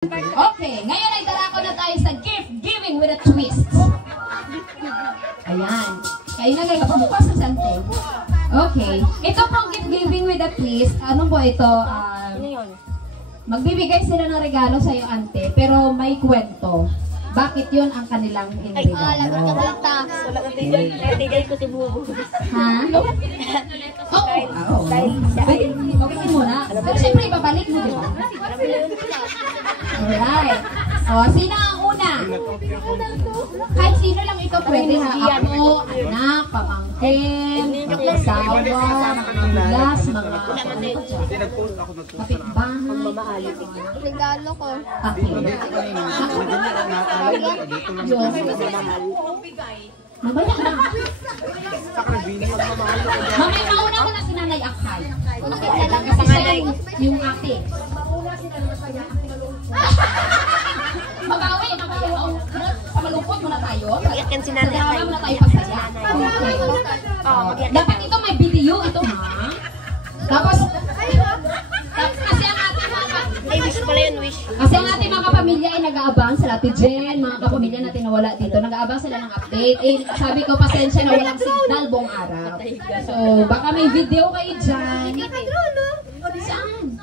Okay, ngayon ay darako na tayo sa gift giving with a twist. Ayan. Kayo na ngayon, pabukas sa sante. Okay. Ito pong gift giving with a twist. Ano po ito? Magbibigay sila ng regalo sa iyo, ante, pero may kwento. Bakit yun ang kanilang regalo? Ay, lagot ka balita. Natigay ko si Bubu. Ha? Oo. Pwede muna. Pero siyempre, ibabalik mo, di ba? Alright. O, sino ang una? Kahit sino lang ito pwede ha. Ako, anak, pamangkin, asawa, bilas, mga kapitbahay. Regalo ko. Diyos. Mamaya na. Mamaya mauna ko na si Nanay Akay. Kasi siya yung ate. Mabawi. Malungkot muna tayo. Iyakin si Nanay Akay. Muna tayo pagsaya. Okay. Dapat ito may video. Ito ha. Tapos, kasi ang ating wish pala yun, wish. Kasi ang ating mga kapamilya ay nag-aabang sa Ate Jen, mga kapamilya natin na wala dito, nag-aabang sila ng update. Eh, sabi ko, pasensya na walang signal buong araw. So, baka may video kayo dyan. Saan?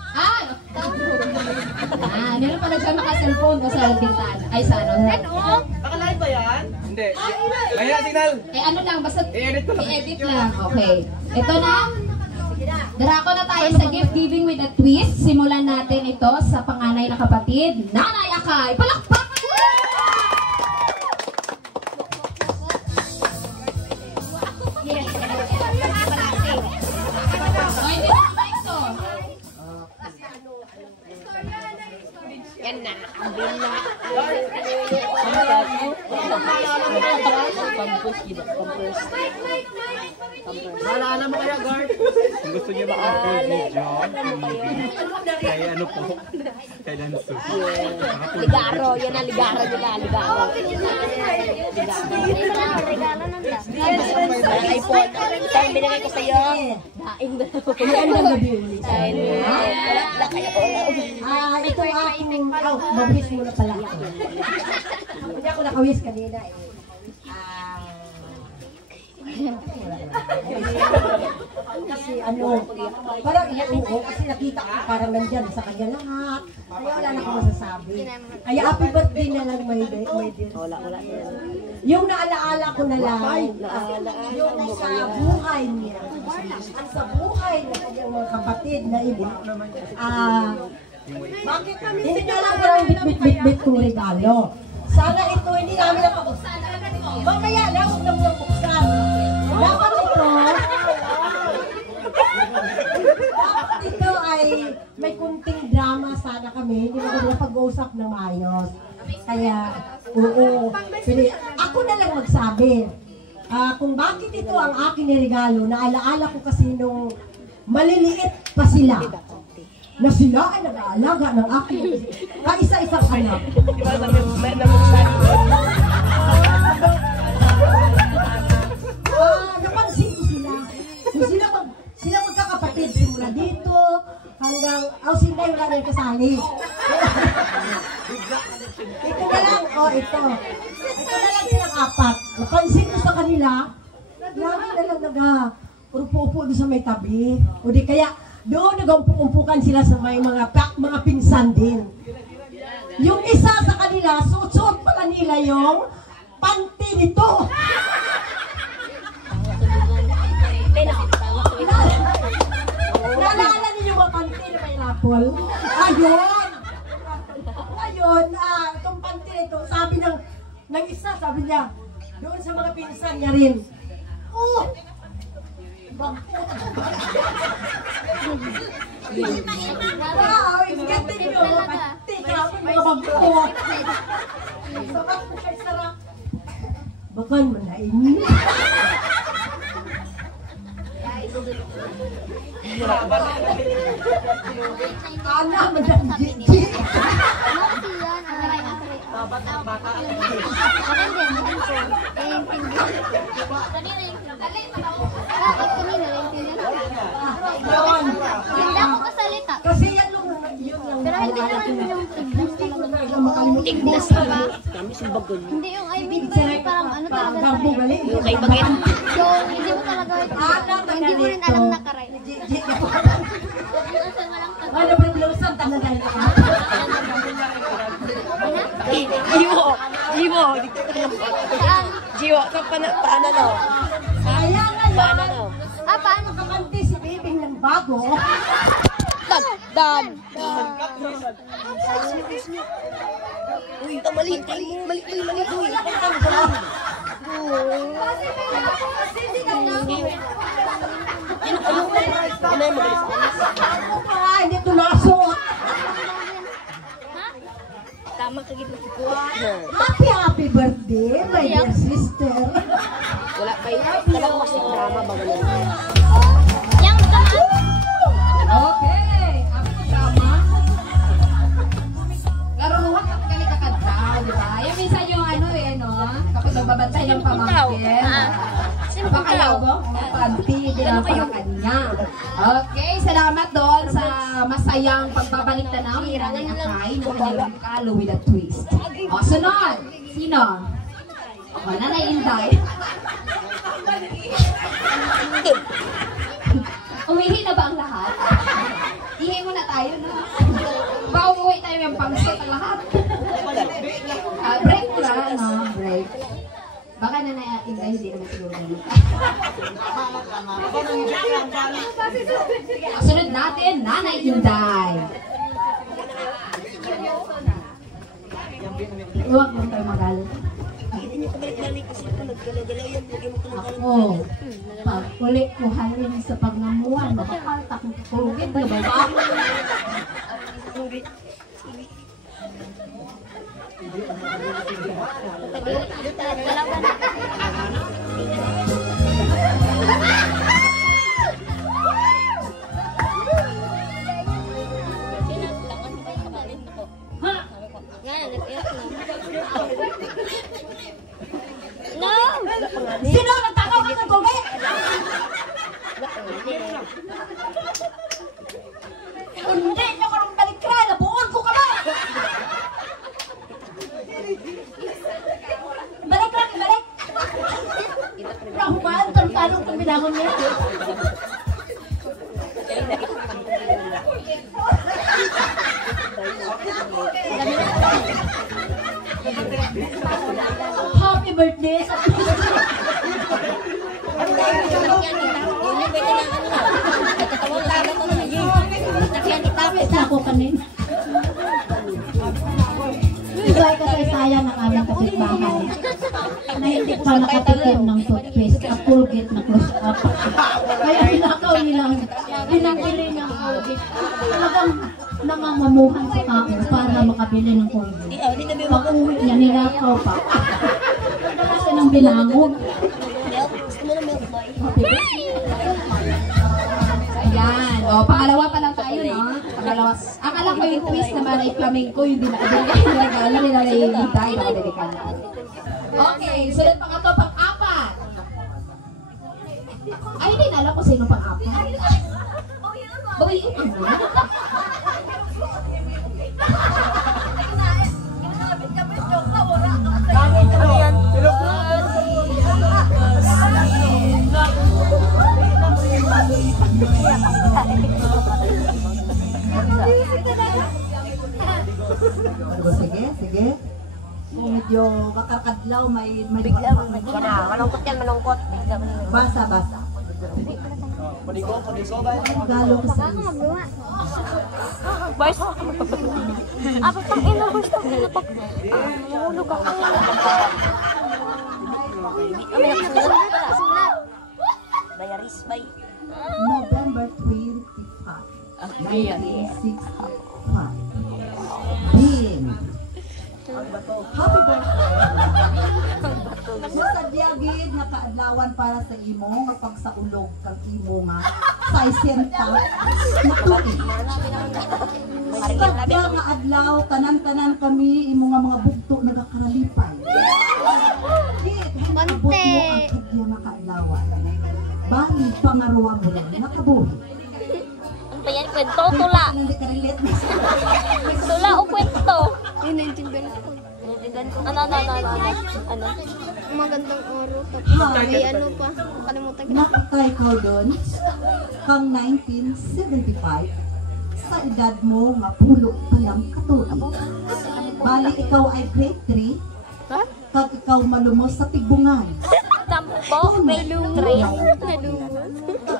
Meron pala dyan naka-cellphone o sa bintana. Ay, sa ano? Nakalive ba yan? Hindi. Mahina signal. Eh, ano lang, basta i-edit lang. Okay. Ito na. Darako na tayo sa gift giving with a twist. Simulan natin ito sa panganay na kapatid, Nanay Akay. Palakpakan! Yan na. Naalala mo kaya, guard? Kung gusto niyo ma-upload video, kaya ano po? Kaya Lanso. Ligaro. Yan na, ligaro nila. Ligaro. Regalo ng iPhone. Saan binigay ko sa'yo? Daing na. Magandang gabi ulit. Wala kaya ko. Ito aking... mabis muna pala ako. Hindi ako nakawis kanina eh. Kasi ano, parang oo, kasi nakita ko parang nandyan sa kanya lahat. Kaya wala na akong masasabi. Kaya happy birthday na lang may dear. Wala. Yung naalaala ko na lang, yung sa buhay niya, at sa buhay ng kanyang mga kapatid na iba, hindi na lang parang bit-bit kong regalo. Sana ito hindi namin napabuksan. Mamaya na, huwag na muna buksan. Dapat ito ay may kunting drama sana kami. Hindi mo kami napag-uusap ng maayos. Kaya, oo. Ako na lang magsabi. Kung bakit ito ang akin regalo, naalaala ko kasi nung maliliit pa sila. Na sila ay nag-aalaga ng aking kaisa-isang anak. Napansin ko sila. Kung sila magkakapatid simula dito hanggang sinday wala na yung kasali. Ito na lang, ito. Ito na lang silang apat. Napansin ko sa kanila, lagi na lang nag-upo-upo doon sa may tabi. O di kaya, doon nag-umpukan sila sa may mga pinsan din. Yung isa sa kanila, suot-suot pala nila yung panty nito. Naalala niyo yung mga panty na may rapol? Ayun, itong panty nito, sabi ng isa, sabi niya, doon sa mga pinsan niya rin. Wow, ganda nyo. Tika, mga bagpo. Sabat mo kay sarap. Bakan mo na ini. Ana, madang Gigi. Kasi yan lang, yun lang. Pero hindi naman yung ang makalimutan. Tignas na ba? Kami sa bagon. Hindi yung I mean ba yung parang ano talaga Garbo tayo. galing. Yung kay Bagay. Yung hindi mo talaga hindi mo rin alam na karay. Ano ba yung blusan? Tanda tayo ka. Jiwo. Jiwo, paano no? Kaya Paano ngayon, no? Paano? kakanti si Bibing ng bago. Dan. Uy, mali. Uy. Hindi ito nasuot. Tama ka gito. Happy birthday, my dear sister. Wala kayo. Kala ko kasi drama ba ganun? Yang tama. Okay, ako drama. Laruruhan ka kali kakanta, di ba? Yung minsan yung ano no? Kapag nagbabantay ng pamangkin. Sino Baka pagkalaw? ako, panti, para kanya. Okay, salamat doon sa masayang pagbabalik tanaw ni Nanay Akay ng kanyang regalo with a twist. O, sunod! Sino? O, Nanay Inday. Umihi na ba ang lahat? Ihi muna tayo, no? Ba umuwi tayo yung pangsit ang lahat? Break na, no? Break. Baka na Inday hindi naman siguro. Sunod natin, Nanay Inday. Huwag mo tayo magalit. Ako, pag uli ko halin sa pagnamuan, makakaltak ng kulugin na ba ba? No! Sino nagtakaw ka ng kulugin? Hindi niyo ko nang balikra, nabuon ko ka ba? Balik lang, balik! Rahumaan, tanong kung binangon niya. Happy birthday sa tapos na ako kanina. Ikaw ay kasaysayan ng aming kapitbahay na hindi pa nakatikim ng toothpaste at Colgate na close up. Kaya pinakaw nilang pinabili ng Colgate. Talagang namamamuhan sa kako para makabili ng Colgate. Pag-uwi niya, nilakaw pa. Kasi ng binangon. Gusto mo na milk boy? Ayan. O, pangalawa pa lang tayo, no? Pangalawa. Akala ko yung twist naman ay flamenco, yung dinakabili. Regalo nila na yung hintay. Okay, so yung pangatlo, pang-apat. Ay, hindi na alam ko sino pang-apat. Bawiin mo. Sige. Kung medyo makakadlaw, may Bigla na. Malungkot yan, malungkot. basa. Galo ko sa isa. Boys. Pang ina boys pang ina pag mahulog ako. Bayaris, bay. November 25, 1965. Bin. Happy birthday. Sa diagid na kaadlawan para sa imo kapag sa ulog kang imo nga sa isenta nakuti. Sa nga adlaw tanan-tanan kami imo nga mga bugto nagakaralipay. Abot mo ang kadya nga kaadlawan. Bali pangaruwa mo lang nakabuhi. Ano pa yan? Kwento? Tula. Tula o kwento? Naiintindihan ko. Naiintindihan ko. Ano? Ano? Magandang araw. Tapos may ano pa. Nakalimutan ko. Nakatay ko doon kang 1975 sa edad mo nga pulo pa lang katuig. Bali ikaw ay grade 3 Ha? kag ikaw malumos sa Tibungan. Tampo? May lumay.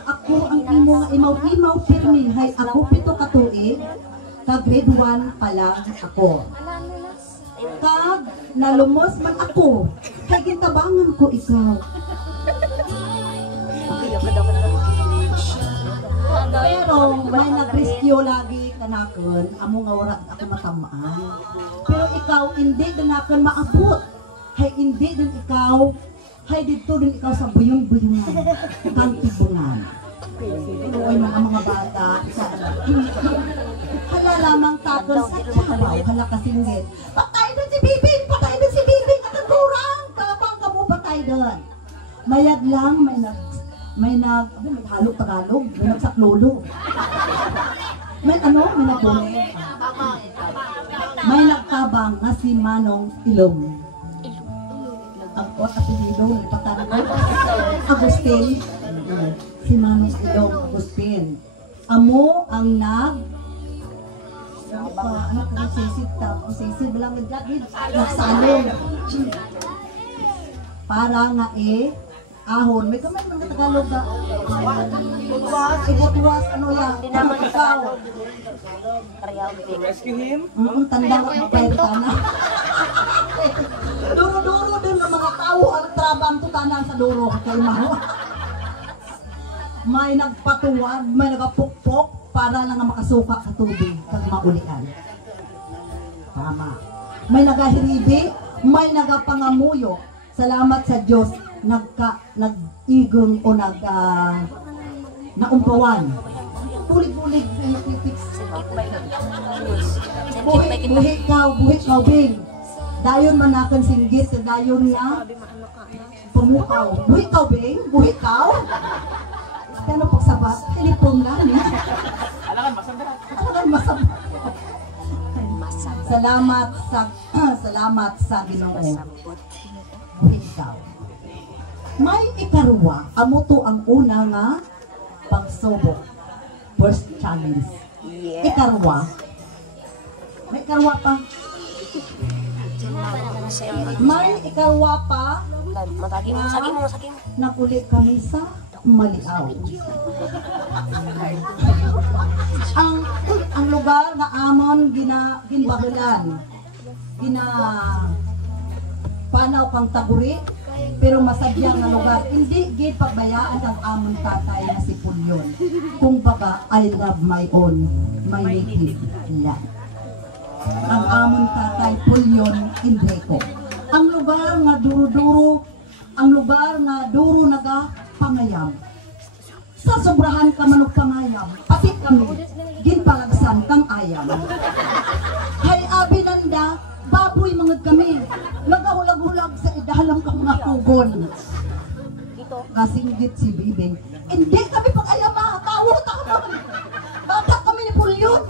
Ako ang imo nga imaw-imaw pirmi hay ako pito katuig kag grade 1 pa lang ako. Kag nalumos man ako kay gitabangan ko ikaw. Pero may nag-rescue lagi kanakon, amo nga wala ako matamaan. Pero ikaw hindi kanakon maabot. Hay hindi din ikaw, hay dito din ikaw sa buyong-buyongan, kang Tibungan. Tuloy mga bata, hala lamang takon sa tsabaw, hala kasingit. Patay doon si Bibing! Patay doon si Bibing! At ang kurang! Kalabang ka mo patay doon. Mayag lang, may halog Tagalog, may nagsaklolo. May nagbuli. May nagtabang na si Manong Ilong. Ang apelido, lipatan ko. Agustin. Si Manong Ilong, Agustin. Amo ang sisid lang nagsalong. Para nga ahon, may kamay mga Tagalog na ibutwas, ano yan, ikaw. Rescue him? Tanda ka ng pwede na. Duro-duro din ng mga tao, ang trabang to tanang sa duro, kay Maro. May nagpatuwag, may nagapukpok, para lang makasuka sa tubig, kag maulian. Tama. May nagahiribi, may nagapangamuyo. Salamat sa Diyos, nag-igong o naumpawan. Tulig-tulig, buhi ka, Bing. Dayon manakan singgit, dayon nga pumukaw. Buhi ka, Bing, buhi ka. Kano pagsabat, telepon na niya. Alakan masabat. Salamat sa Ginoo. Ikaw. May ikarwa, amo to ang una nga pagsubok. First challenge. Ikarwa. May ikarwa pa. May ikarwa pa. Saging mo. Nakulit kami sa Maliaw. Ang lugar na amon ginbahulan. Panaw kang Taguri, pero masadyang na lugar. Hindi gid pagbayaan ang amon tatay na si Pulyon. Kung baga, I love my own, my native land. Ang amon tatay Pulyon Indreco. Ang lugar nga duro-duro, ang lugar nga duro naga pangayam. Sa sobrahan ka manok pangayam, pati kami, ginpalagsan kang ayam. Hay abi nanda, baboy mga kami, nagahulag-hulag sa idahalang kang mga kugon. Kasinggit si Bibing, hindi kami pag-ayama, tawon. Bata kami ni Pulyon,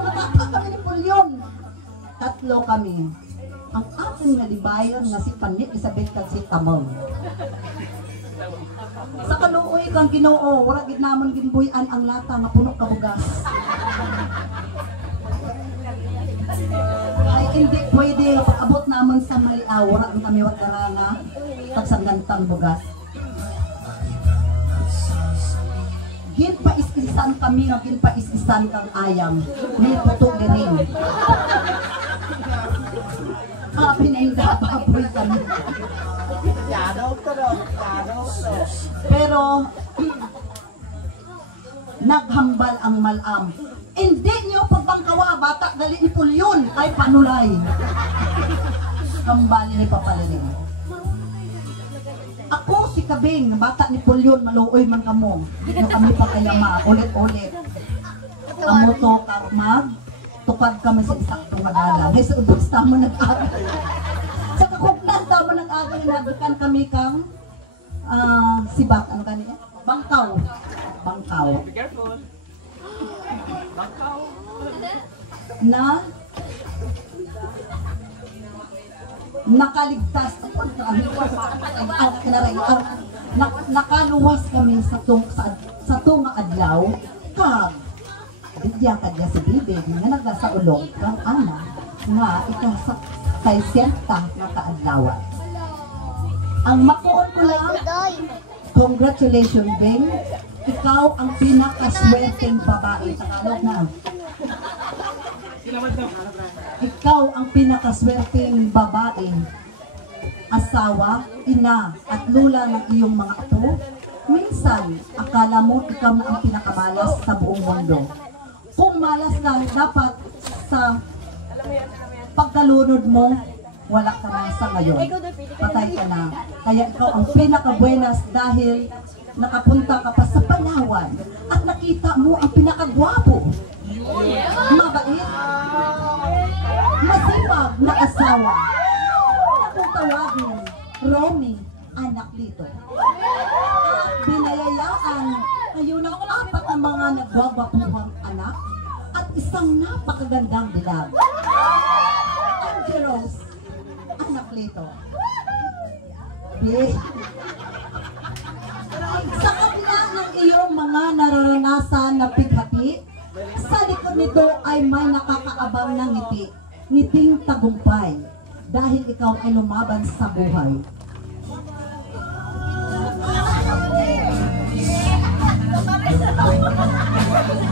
Tatlo kami. Ang aking nalibayon nga si Panit Isabel kag si Tamong. Sa kaluoy kang Ginoo, wala gid namon ginbuyan ang lata nga puno ka bugas. Ay hindi pwede pag-abot namon sa Maliaw, wala kami wadarana tagsangantang bugas. Ginpaiskisan kami nga ginpaiskisan kang ayam. May puto diring. Pinahinda baboy kami. Pero naghambal ang malam. Hindi niyo pagbangkawa, bata dali ni Pulyon kay panulay. Hambali ni Papaliling. Ako si Kabing, bata ni Pulyon, maluoy man kamo. Di na kami pagkayama, ulit-ulit. Amo to karmag, tupad kami sa isaktong madala. May sa ubos tamo nag-agal. Sa kakugnan tamo nag-agal, nabikan kami kang sibak, ano kanina? Bangkaw. Be careful. Bangkaw. Na nakaligtas nakaluwas kami sa tunga adlaw kag bigyan ka niya si Bibi nga nagasa ulong kang ana nga ikasa kay siyenta nga kaadlawan. Ang makuon ko lang, congratulations Beng, ikaw ang pinakaswerteng babae. Tagalog na. Ikaw ang pinakaswerteng babae, asawa, ina, at lula ng iyong mga apo. Minsan, akala mo ikaw na ang pinakamalas sa buong mundo. Kung malas ka, dapat sa pagkalunod mo, wala ka na sa ngayon. Patay ka na. Kaya ikaw ang pinakabuenas dahil nakapunta ka pa sa Palawan at nakita mo ang pinakagwapo. Mabait, masipag na asawa. Kung tawagin, Romy, anak dito. At binayayaan kayo ng apat na mga nagwawapuhang anak at isang napakagandang dilag. Ang Rose, anak dito. Sa kabila ng iyong mga nararanasan na pighati, sa likod nito ay may nakakaabang na ngiti, ngiting tagumpay, dahil ikaw ay lumaban sa buhay.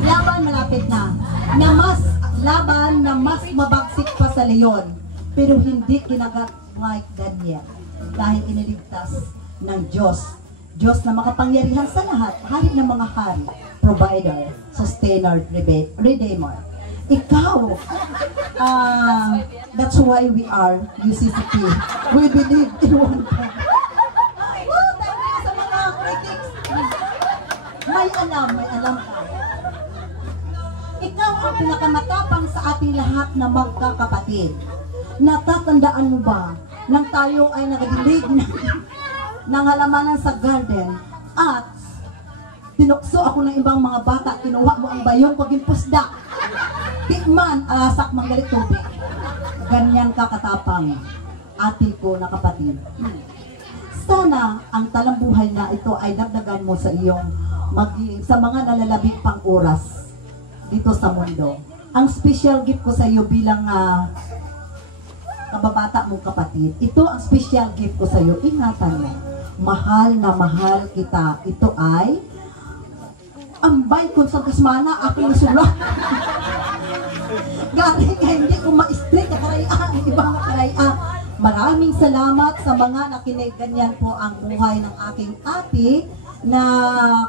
Laban malapit na laban na mas mabagsik pa sa leon, pero hindi kinagat Mike Daniel dahil iniligtas ng Diyos na makapangyarihan sa lahat, hari ng mga hari, provider, sustainer, redeemer. Ikaw, that's why we are UCCP. We believe in one God. Oh, thank you sa mga critics. May alam ka. Ikaw ang pinakamatapang sa ating lahat na magkakapatid. Natatandaan mo ba nang tayo ay nagadilig ng halamanan sa garden at tinukso ako ng ibang mga bata, kinuha mo ang bayong kaging pusda. Tikman, alasak manggalit tubig. Ganyan kakatapang, ate ko na kapatid. Sana ang talambuhay na ito ay dagdagan mo sa iyong sa mga nalalabing pang oras dito sa mundo. Ang special gift ko sa iyo bilang kababata mong kapatid, ito ang special gift ko sa iyo. Ingatan mo. Mahal na mahal kita. Ito ay ambay kung sa kasmana aking sulat. Galing ka hindi ko ma-straight ang ibang karaya. Maraming salamat sa mga nakinig. Ganyan po ang buhay ng aking ate na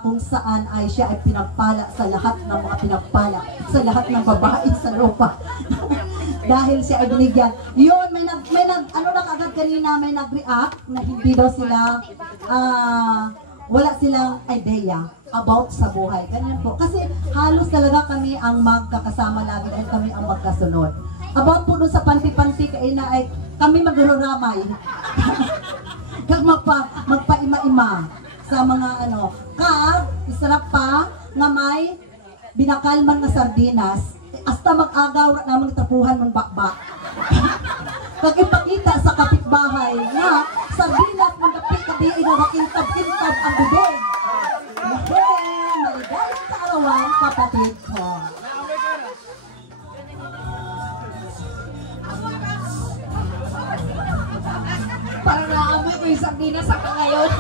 kung saan ay siya ay pinagpala sa lahat ng mga pinagpala, sa lahat ng babae sa lupa. Dahil siya ay binigyan. Yun, ano na kagad kanina, may nag-react na hindi daw sila, wala silang idea about sa buhay. Ganyan po. Kasi halos talaga kami ang magkakasama lagi dahil kami ang magkasunod. About po doon sa panti-panti, kaina ay kami magruramay. Kag magpaima-ima sa mga ano. Kag, isarap pa nga may binakalman na sardinas. Hasta mag-agaw na tapuhan ng bakbak. Kag ipakita sa kapitbahay na sardinas ng kapit-kabiin na nakintab-kintab ang bibig. Maligalang kaarawan, kapatid ko. Parang naamoy ko yung sardinas sa ngayon.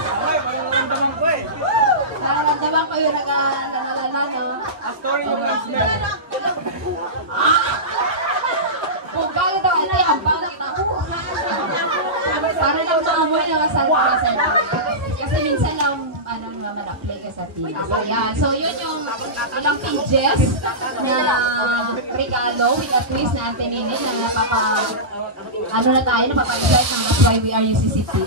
Nararamdaman ko yung nag-alala, no? A story yung smell. Kung bakit daw, ate, ang bakit ako. Parang lang maamoy na sardinas. Kasi minsan lang, ma-apply ka sa TV. Ayan. So, yun yung ilang pages na regalo with a twist na Ate Nene na napapag-drive ng That's Why We Are UCCP.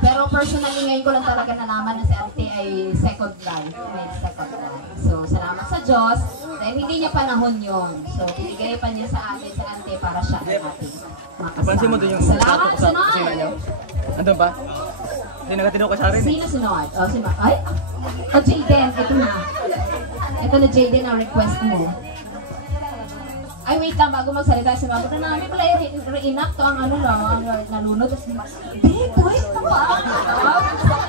Pero personally, ngayon ko lang talaga nalaman na si Ate ay second life. May second life. So, salamat sa Diyos. Dahil hindi niya panahon yun. So, binigay pa niya sa atin, sa Ate, para siya ang ating makasama. Napansin mo doon yung salamat, sunod! Andun ba? Hindi nagatinaw ka sa rin. Sino sunod? O, sino? Ay! O, Jaden, ito na. Ito na, Jaden, ang request mo. Ay, wait lang, bago magsalita si Mama. Na namin pala re-enact to ang ano lang, ang nalunod. Big, wait pa.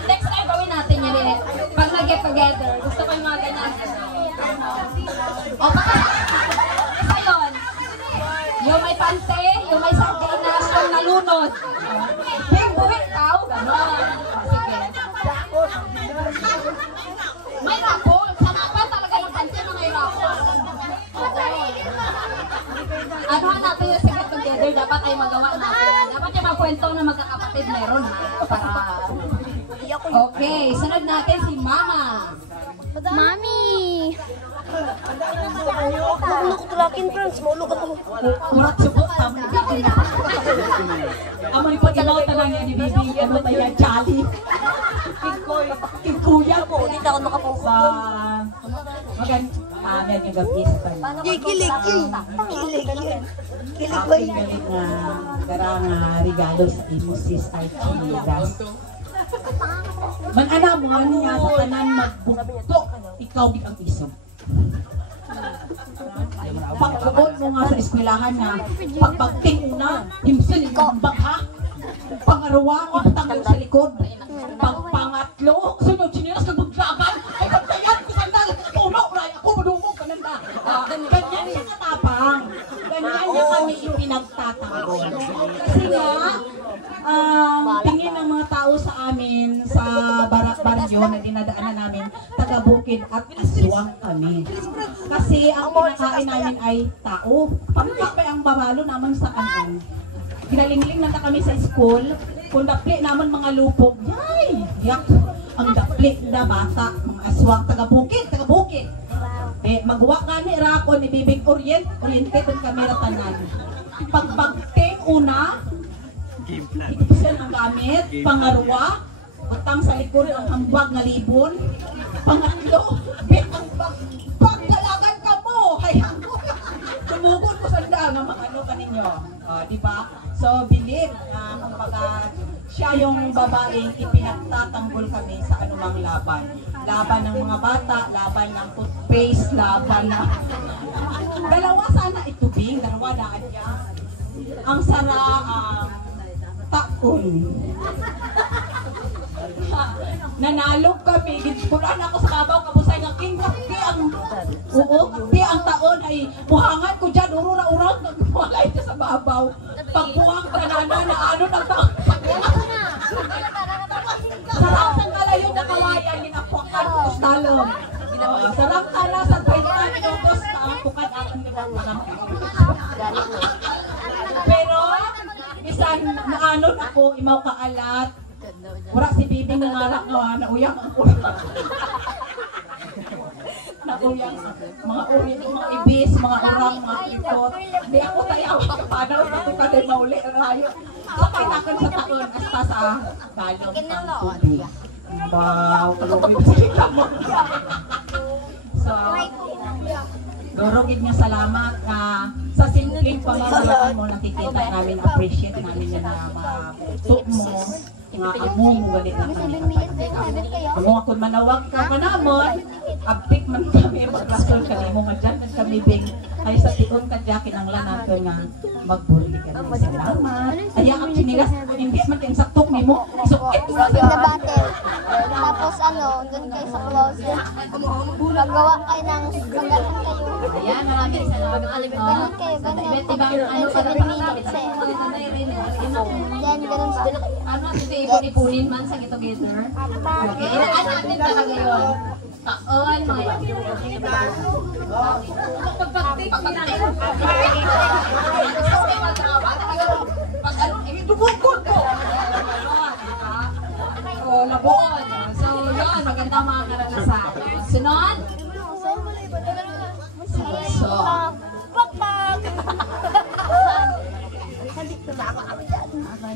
Next time, gawin natin yan eh. Pag nag-get together, gusto ko yung mga ganyan. O, baka, isa yun. Yung may pante, yung may sardinas, yung nalunod. Big, wait, tao. Ganon. Sige. May rapol. Sama pa talaga yung pante na may rapol. Ano natin yung sige together, dapat ay magawa natin. Dapat yung magkwento na magkakapatid meron ha. Para... Okay, sunod natin si Mama. Mami! Magulo ko tulakin, Franz. Magulo ko to. Murat subok, tama ni Bibi na. Amo ni pag ilaw tanang niya ni Bibi, ano tayo, jolly. Kikuya ko. Hindi ako nakapusa. Magandang yung gabi sa kanya. Kilig. Kilig ba Ako'y galing na karang regalo sa imo sis Archie Das. Man-ana mo, ano niya sa tanan magbukto, ikaw di ang isog. Pagkabot mo nga sa eskwelahan na, pagpagting una, himsin ikaw ang bagha. Pangarawa, ipatanggal sa likod. Pagpangatlo, sunod sinilas ka maglagan. Ay, pagtayan, isandal, uno, raya ko, madungog ka nanda. Ganyan siya katapang. Ganyan niya kami ipinagtatanggol. Kasi nga, tingin ng mga tao sa amin, sa baryo na dinadaanan namin, taga-bukid at aswang kami. Kasi ang pinakain namin ay tao. Pagkakay ang babalo naman sa kanan. Ginalingling na kami sa school, kung dapli naman mga lupog, yay! Yak! Ang dapli na bata, mga aswang, taga-bukid. Magawa ka ni Rako, ni Bibig oriented ang kamera tanan. Pagpagting una, itupisan ang gamit, pangarwa, utang sa likod ang hambag na libon, pangatlo, ang pagdalagan ka mo, hayang mo, tumugod mo sanda ng mga ano ka ninyo, diba? So, believe, kumbaga, siya yung babaeng ipinagtatanggol kami sa anumang laban. Laban ng mga bata, laban ng toothpaste, laban na... Dalawa sana itubing, dalawa daan niya. Ang sara, taon. Nanalog kami, gitpuran ako sa kabaw, kabusay nga king kapi ang... Oo, kapi ang taon ay buhangan ko dyan, urura-urang, nagwalay ka sa babaw. Pagbuhang kanana na ano ng taon. Sarap ng kalayo na kawayan, ginapukan ko sa talong. Sarap tala sa 20 minutos na ang pukan aking ginapukan. Pero, bisan naanon ako, imaw kaalat. Wala si Bibi ng alak mo, nauyang ang ulo. Nauyang mga uri, mga ibis, mga urang, mga ikot. Hindi ako tayo kapanaw, ito ka din mauli. Kapay nakan sa taon, hasta sa balong ng tubig. Wow, kalugin sila mo. So, dorogid nga salamat na sa simpleng pamamalaan mo, nakikita namin, appreciate namin yan na mabuto mo. Nga amo mo galit na kami amo ako manawag ka manamon abtik man kami magrasol kami mo nga dyan kami bing ay sa tiyon ka dyakin ang lanato nga magbuli kami salamat ay ang sinilas hindi man kayong saktok ni mo sukit Sa battle. Tapos dun kayo sa closet. Paggawa kayo ng paggalan kayo. Ayan, maraming salamat. Ganun kayo, ganun. 7 minutes eh. Yan, ganun sila. Ano, sige, ipon-ipunin man sa get-together. Okay, ilaan natin talaga yun. Taon, mga pagpagting. Dugugod ko. O, labuon. So, yun, magandang mga karanasan. Sunod? So,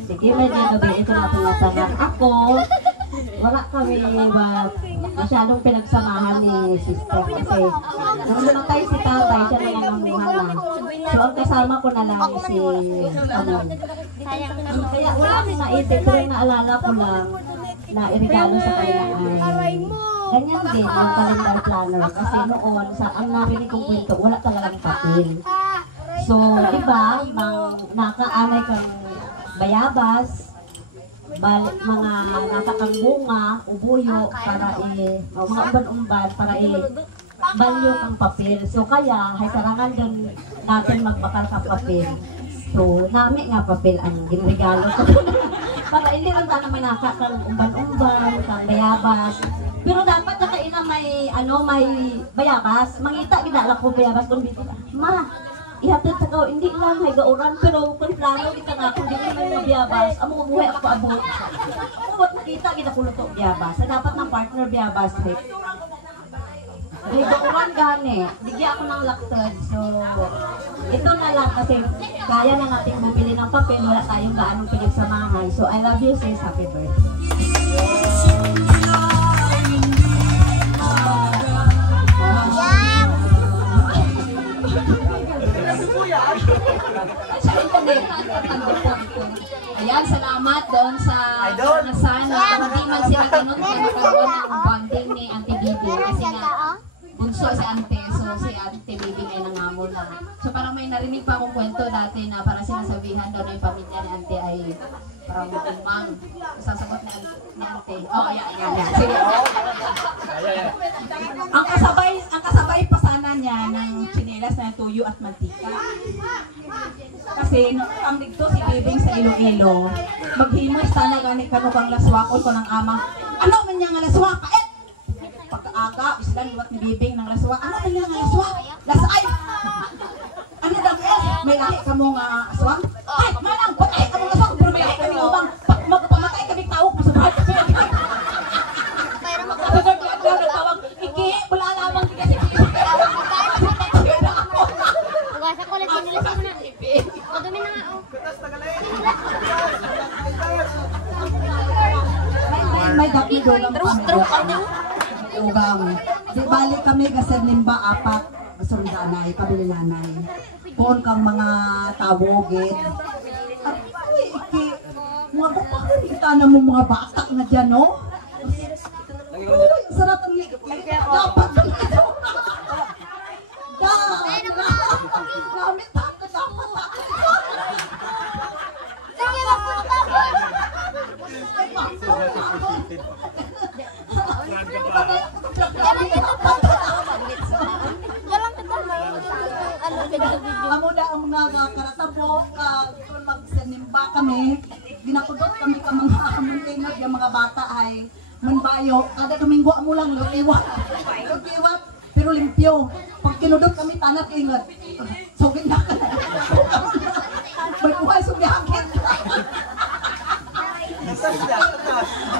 Sige, may gabi ito na tumatangan. Ako, wala kami masyadong pinagsamahan ni sister kasi nung namatay si tatay, siya na lang ang buhala. So, ang kasama ko na lang si kaya wala akong naisip, pero yung naalala ko lang na irigalo sa kanila ay ganyan din ang calendar planner kasi noon sa ang narinig kong kwento, wala talagang papel. So, di ba, nakaanay kang bayabas, mga nakakang bunga, ubuyo, para mga umban-umban, para balyo kang papel. So, kaya, hay sarangan din natin magbakal kang papel. So, nami nga papel ang ginregalo ko. Para hindi rin tayo manakakang umban-umban, kang bayabas. Pero dapat na kayo na may bayabas. Mangita, ginala ko bayabas. Kung dito, ma, ihatid sa ko, hindi lang may gauran. Pero kung plano, kita nga, kung hindi may bayabas, amo umuwi ako abot. Kung nakita, ginakulo to bayabas. Sa dapat ng partner bayabas, may gauran gani. Bigyan ako ng laktod. So, ito na lang kasi kaya na natin bumili ng papel. Wala tayong gaanong pilit sa mahay. So, I love you, sis. Happy birthday. Ayan, salamat doon sa sana. Hindi man sila ganun na magkaroon ng bonding ni Auntie Bibi. Kasi nga, bunso si Ante. So, si Auntie Bibi may nangamon na. So, parang may narinig pa akong kwento dati na parang sinasabihan daw na yung pamilya ni Ante ay parang umang. Sasagot ni Ante. Oh, yan. Sige. Ang kasabay pa sana niya ng tsinelas na tuyo at mantika. Kasi ang dito si Bibing sa Iloilo, maghimos sana gani kanukang laswakon ko ng ama. Ano man niya nga laswa? Paet! Pagkaaga, islan liwat ni Bibing ng laswa. Ano man niya nga laswa? Lasay! Ano daw may lahi ka mong aswang? Ay, manang, patay ka mong aswang! Pero may lahi kami umang, magpamatay kami tao, masubad ka siya. Nagtawag, iki, wala lamang hindi kasi Sa kulit nila sa muna. Madumi na nga oh. May dati doon ang di balik kami kasi nimba apat masundanay, pabili nanay. Kung kang mga tawogin. Ay, iki, mga kapakit kita na mo mga batak na dyan, no? Uy, sarap ang dapat dito. Gamit ako dapat. Sige, magpapapos! Jalan kita Amo na ang mga karatabok, kung magsanimba kami, ginapudot kami ka mga muntinod, yung mga bata ay manbayo, kada Domingo amo lang, lukiwat, pero limpyo. Pag kinudot kami, tanat ingat, sugin na ka na. May buhay sugihangin.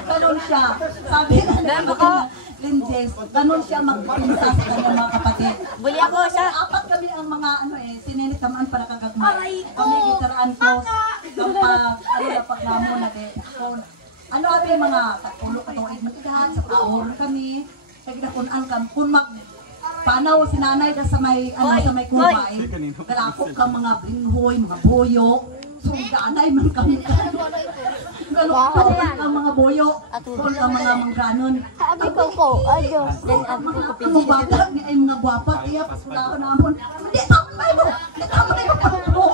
Ganon siya. Sabi na Lindes, ganon siya magpinsa sa kanyang mga kapatid. Buli ako siya. Apat kami ang mga sinenit kamaan para kagagma. Kami gitaraan ko kapag paglamo na ano kami mga tagpulo katong edmatigat sa taon kami. Kaya ginapunan kami kung panaw si nanay sa may sa may kubay. Galakok kang mga binghoy, mga boyo. So ganay man kami. Galakok ang mga boyo. Kung ang mga mangganon. Sabi ko, adios. Then abi ko Ang mga bata ni ay mga gwapa kaya wala ko namon. Hindi tamay mo. Tamay mo.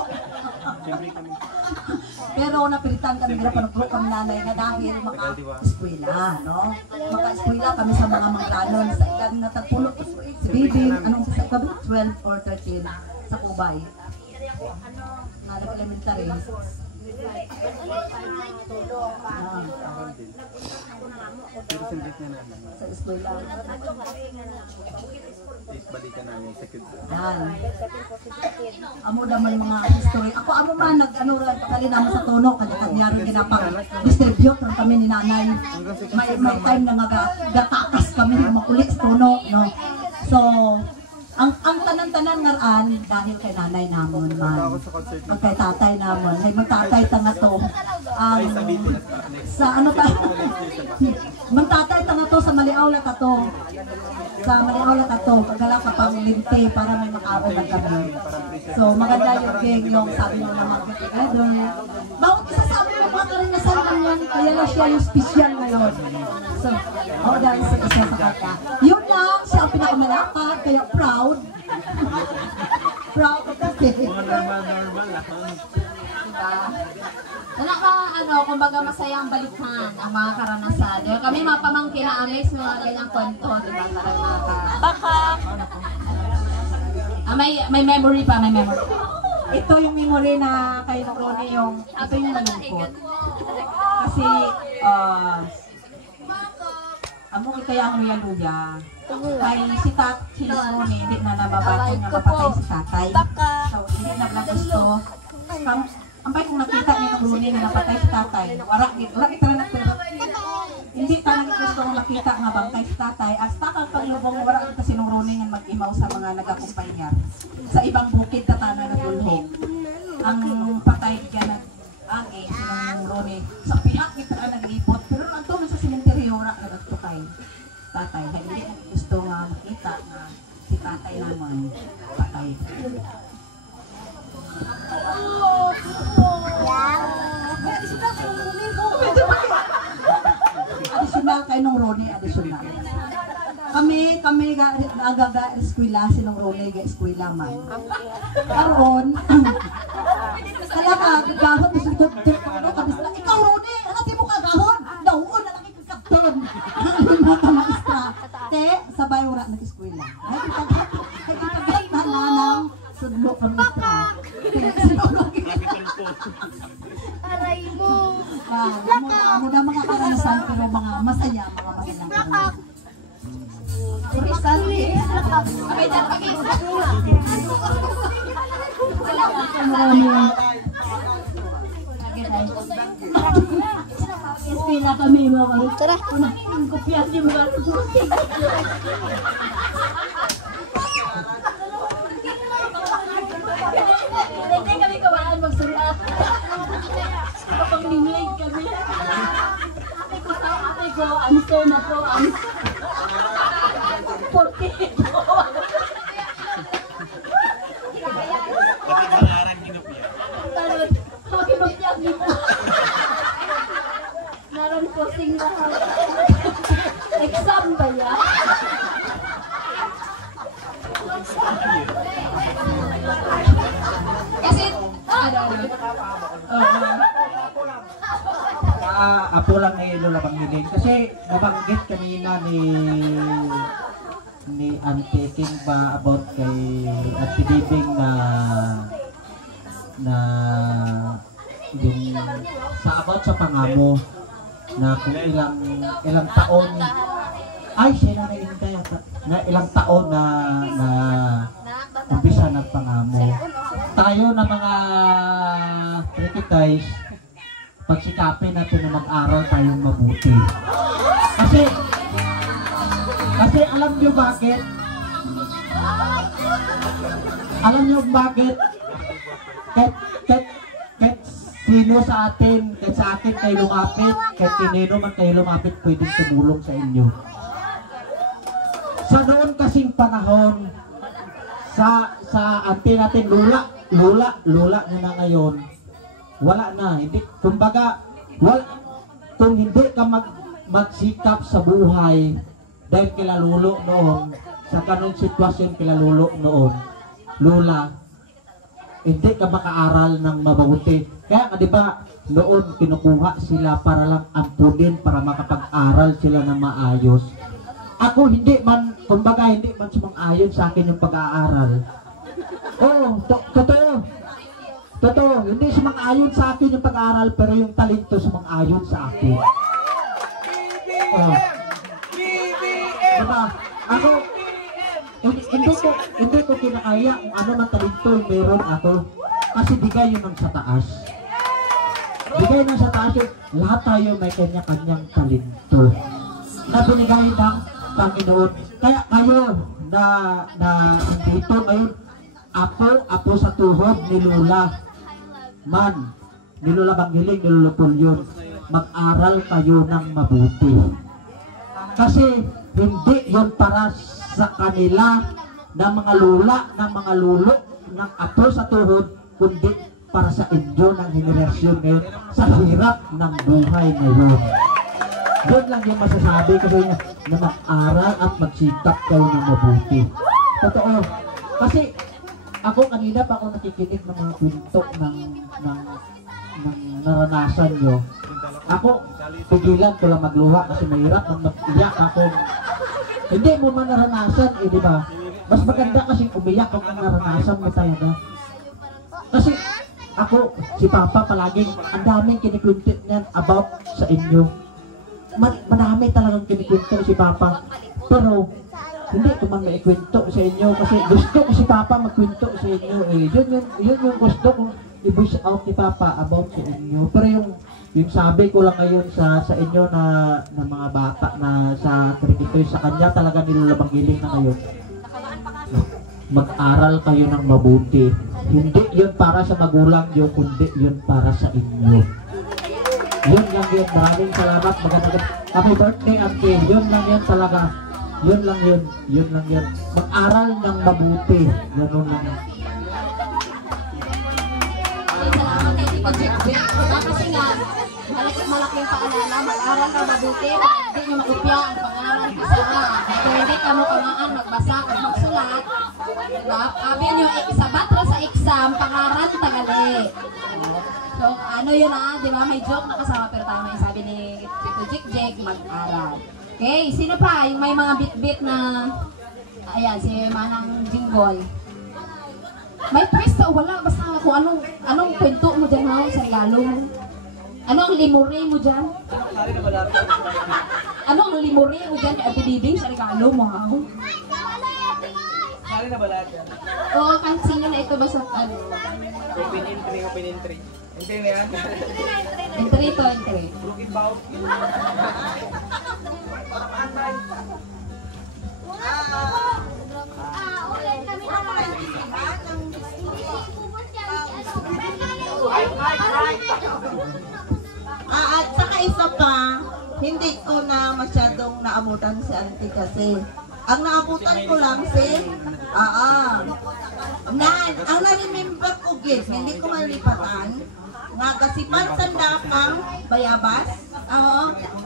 Pero napilitan kami nila panugro kami nanay na dahil maka-eskwela, no? Maka-eskwela kami sa mga mangganon sa edad na tagpulot si Bibing, anong sa sabi 12 or 13 sa Kubay. Na elementary. Sa eskwela. Balikan namin sa kids. Yan. Amo naman mga history. Ako amo man nag-ano rin pakalinaman sa tono kasi kanyari ginapag-distribute lang kami ni nanay. May time na gatakas kami ng makulit sa tono, no? So, ang tanan-tanan ngaran dahil kay nanay namon man. Pag kay tatay namon, ay magtatay tanga to. Sa ano ta? Magtatay tanga to sa Maliaw la tato. Sa Maliaw la tato, pagkala kapag linti para may makaon na kami. So maganda yung gang yung sabi nyo na mag-together. Bawat isa sa amin mga karanasan lang yan, kaya na siya yung special ngayon. So, dahil sa isa sa kata. Yun lang, siya ang pinakamalakad, kaya proud. Proud kasi. kumbaga masayang balikan ang mga karanasan. Di ba? Kami mga pamangkin na amaze mga ganyang kwento, di ba? Parang Baka. may memory pa, may memory. Ito yung memory na kay Ronnie, ito yung malungkot. Kasi, among ito yung luya-luya. Kay si Ronnie, hindi na nababatong na mapatay si tatay. So, hindi na lang gusto. Ampay kung nakita ni Ronnie na napatay si tatay, wala ito na nagpero. Hindi talaga gusto kong nakita nga bangkay si tatay. Hasta kang paglubong, wala ito si Ronnie nga mag-imaw sa mga nagakumpay niya. Sa ibang bukid na tanang nagulhong. Ang patay ka nag-agi, si Ronnie. Sa piyak ito na nag-ipot. Pero nandun sa simenteryo, wala nagtukay. Tatay, hindi na gusto nga makita na si tatay naman patay. Additional kay nung Ronnie, additional. Kami aga eskwela si nung Ronnie ga eskwela man. Karon talaga gahon mo sud ko kabis na ikaw Ronnie, ano di mo ka gahon? Daon na laki ka kapton. Mga maestra. Te sabay ora nag-eskwela. Ay kita na nanang sudlo ka maestra. Aray mo. Muna mga karanasan pero mga masaya, mga masayang karanasan. Eskwela kami mga Tara. ang kopya di mga hindi kami kawaan magsulat. Kapag ninglig kami. Ate ko, answer na to, answer. 48. Tarot, makinupyak dito. Naroon posing lahat. Exam ba yan? Kasi, Apo lang ni Lola Pangilin. Kasi nabanggit kanina ni Auntie King ba about kay Ate Bibing na yung about sa pangamo na kung ilang taon ay siya na nainintay na ilang taon na umpisa nagpangamo. Tayo na mga criticized, pagsikapin natin na mag-aral tayong mabuti. Kasi alam niyo bakit? Alam niyo bakit? Kahit sino sa atin, kahit sa atin kayo lumapit, kahit kinino man kayo lumapit, pwedeng tumulong sa inyo. Sa noon kasing panahon, sa auntie natin, lula na ngayon, wala na. Hindi, kumbaga, kung hindi ka magsikap sa buhay, dahil kila lulo noon, sa ganun sitwasyon kila lulo noon, lula, hindi ka makaaral ng mabuti. Kaya nga diba, noon kinukuha sila para lang ampunin, para makapag-aral sila ng maayos. Ako hindi man, kumbaga hindi man sumang-ayon sa akin yung pag-aaral. Oo, totoo, hindi sumang-ayon sa akin yung pag-aaral, pero yung talento sumang-ayon sa akin. Diba? Ako, hindi ko kinakaya kung ano man talento meron ako. Kasi bigay yun ng sa taas. Bigay ng sa taas yun. Lahat tayo may kanya-kanyang talento na binigay ng Panginoon. Kaya kayo na dito ngayon, apo sa tuhod ni Lola Man, ni Lola Banghiling, ni Lola Pulyon, mag-aral kayo ng mabuti. Kasi hindi yon para sa kanila ng mga lula, ng mga lulo, ng apo sa tuhod, kundi para sa inyo ng henerasyon ngayon, sa hirap ng buhay ngayon. Doon lang yung masasabi ko sa inyo na mag-aral at magsikap kayo ng mabuti. Totoo. Kasi ako kanina pa ako nakikinig ng mga kwento ng naranasan nyo. Ako, pigilan ko lang magluha kasi mahirap nang mag-iyak ako. Hindi mo man naranasan, di ba? Mas maganda kasi umiyak kung naranasan mo talaga. Kasi ako, si Papa palaging, ang daming kinikwento niyan about sa inyo. Marami talagang kinikwento si Papa. Pero, hindi ko man maikwento sa inyo kasi gusto ko si Papa magkwento sa inyo. Yun yung gusto kong i-push out ni Papa about sa inyo. Pero yung sabi ko lang ngayon sa inyo na mga bata na sa krikito, sa kanya talaga nilalabang-giling na ngayon. Mag-aral kayo ng mabuti. Hindi yun para sa magulang nyo, kundi yun para sa inyo. Yun lang yun. Maraming salamat. Magandang happy birthday, Auntie. Yun lang yun talaga. Yun lang yun. Yun lang yun. Mag-aral ng mabuti. Ganun lang yun. Salamat kay Tito Jack. Kasi nga, malaking paalala, mag-aral ka mabuti. Hindi nyo makupya ang pangaral kasi nga. Kung hindi ka mo kamaan, magbasa at magsulat. Diba? Sabi nyo, sa batra sa exam, pangaral tagali. So, ano yun di ba? May joke na kasama pero tama yung sabi ni Tito Jack, mag-aral. Okay, sino pa? Yung may mga bit-bit na, ayan, si Manang Jinggoy. May twist o wala? Basta kung anong kwento mo dyan ha, sa regalo mo. Ano ang limuri mo dyan? Ano ang limuri mo dyan kay Ate Bibing sa regalo mo ha? Sali na ba lahat yan? Oo, sino na ito ba sa ano? Open entry. Entry na yan? Entry to entry. Broken bout. At saka isa pa, hindi ko na masyadong naabutan si Auntie kasi ang naabutan ko lang si ang na-remember ko gid, hindi ko malipatan nga kasipan sandakang bayabas.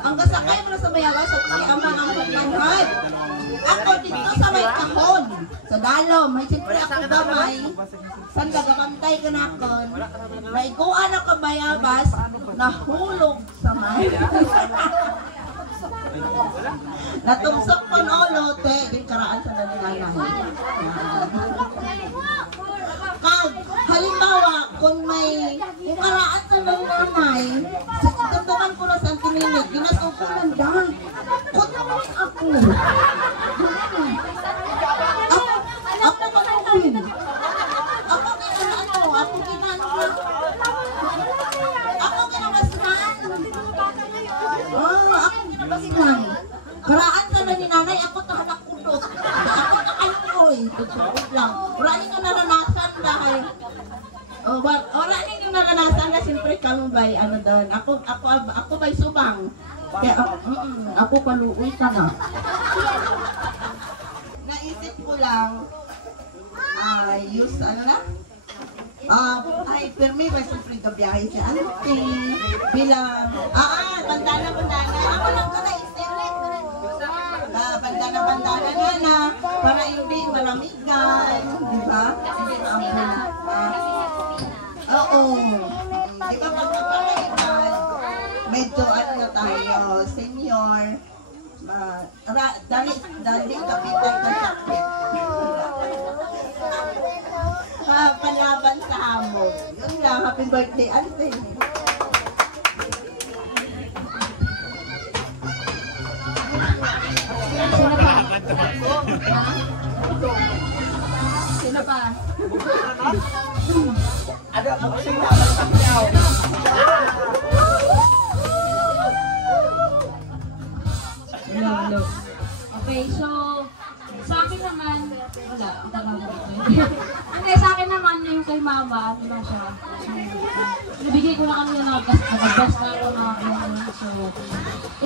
Ang kasakay mo na sa bayabas o si ama ang manhod. Ako dito sa may kahon, sa dalom, may siyempre ako gamay. San gagabantay ka na kon, naiguan ako bayabas, nahulog sa may. Natungsok ko no lote, ginkaraan sa nanay. Kag, halimbawa, kung karaan sa nanay, sisundukan ko na sa antininig, ginasukulan dahil. Kung naman ako. Ako kanuhin. Ako ginabasinan. Karaan ka na ni nanay, ako tahanak kulot. Ako takanyoy. Tugsuot lang. Wala nyo naranasan dahil. Wala nyo naranasan na siyempre kamo ba'y ano doon. Ako ba'y subang. Kaya ako paluoy ka na. Naisip ko lang, ay, permi ba siyempre gabiyahe si Auntie bilang, bandana. Ako lang ka naisip. Bandana na para hindi malamigan, di ba? Hindi maambulan. Oo. Di ba pagpapalaitan, medyo na tayo, senior, dali kapitan ka sakit. Palaban sa hamon. Yun lang, happy birthday, Auntie. Sino pa? Sino pa? Ada boxing na magpapyaw. Hello. Okay, so sa akin naman, wala, ang tagal mo dito. Hindi, sa akin naman yung kay mama, ano lang siya. Nabigay ko na kanina nag-best na ako na so,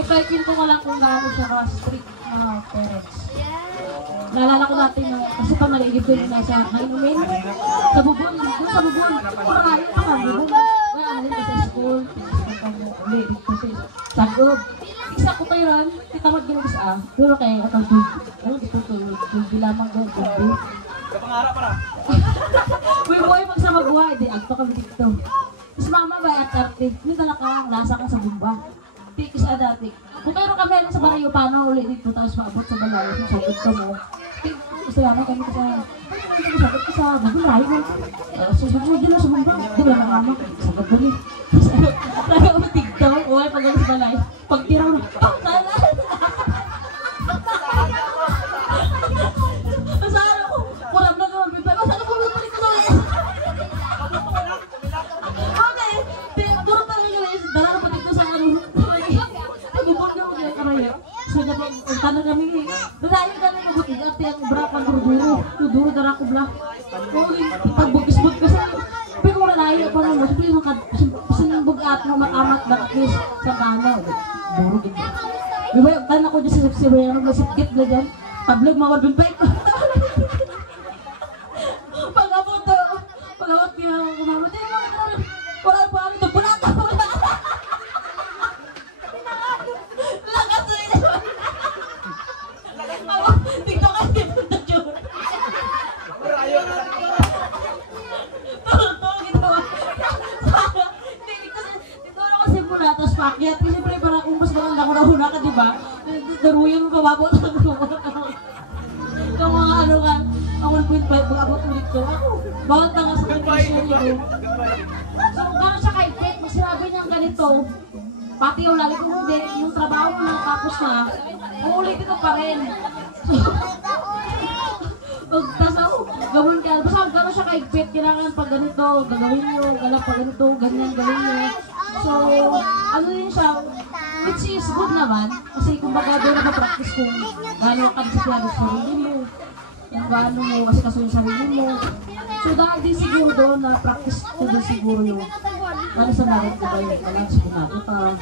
ipaikwento ko lang kung gaano siya ka-strict na parents. Naalala ko natin yung, kasi pa nag-igibin na sa inumin, sa bubon, sa bubon, pangalan pa ka, bubon. Kaya alin ka sa school, sagod. Isa ko kayo ran, kitamad ginagis pero kaya atang ano dito tulog lamang ko tulog. Kapangarap para. Uy boy, magsama buhay, di agpa kami dito. Tapos mama ba at arte, hindi talaga ang lasa ka sa bumba. Tikis na dati. Kung kayo kami sa Barayo, paano ulit dito, tapos maabot sa Balayo, kung sakit ka mo. Gusto namin kami sa sakit ka sa Balayo mo. Susunod din lang sa bumba. Di ba na mama? Sa gabi. Talaga matig daw, uwi pag sa Balayo. Pag tiraw na, masara ko. Walang na naman, bibay. Masara ko, bibalik ko na. Puro talaga guys, dala na pati ito sa ano. Bubog na ko kaya karaya. So, tanong kami, dalayo ka na mabuti. Ate, ang bra pa duro. Duro dala ko bla. Pagbugis-bug ka sa pero kung nalayo pa naman, sinibog at mo matamat na at least sa kano. Duro din. Diba, tanong ko dyan sa sipsibayan, masipkit na dyan. Pablog, mawad yung pek. Pag-abot niya, kumamot. Wala pa kami, nagpunata ko na. Lakas na yun. Tignan ka, tignan na yun. Tulong ginawa. Tignan kasi muna, tapos pakyat. Kasi siyempre, parang kung mas maganda ko na huna ka, diba? Daruyan mo, kababot ang kumot. Kung mga ano ka, ang 1.5, mag-abot ulit ko. Bawat na nga sa condition niyo. So, gano'n siya kay Pet, sinabi niya ganito, pati yung lagi kong hindi, yung trabaho mo na tapos na, uulitin ko pa rin. Tapos ako, gawin ka, basta gano'n siya kay Pet, kailangan pag ganito, gagawin nyo, galap pag ganito, ganyan, gawin nyo. So, ano din siya, which is good naman, kasi kumbaga doon nakapractice kung gano'n ka disiplado sa sarili mo, kung gaano mo kasi kaso yung sarili mo. So dahil din siguro doon na practice ko din siguro yung ano sa narin ko ba yung kailangan sa ginagawa ka.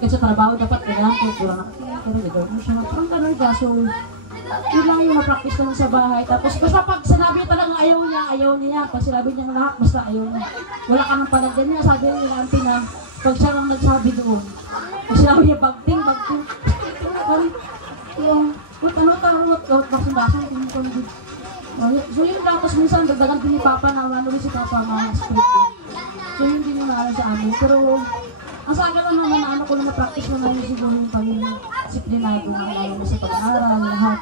Kasi sa trabaho dapat kailangan ko kurang nakatingin pero gagawin mo siya. Parang ganun ka. So yun lang yung na-practice lang sa bahay. Tapos basta pag sinabi talaga ayaw niya. Pag sinabi niya lahat basta ayaw niya. Wala ka nang palagyan niya. Sabi niya yung auntie na pag siya lang nagsabi doon. Pag sinabi niya bagting. Yung baksin-baksin. So yun lang, tapos minsan dagdagan din ni Papa na ano rin si Papa mga split. So yun din yung naano sa amin. Pero ang sa akin lang naman na ano ko na na-practice mo na yung siguro yung pagiging disiplinado na ano sa pag-aaral, lahat.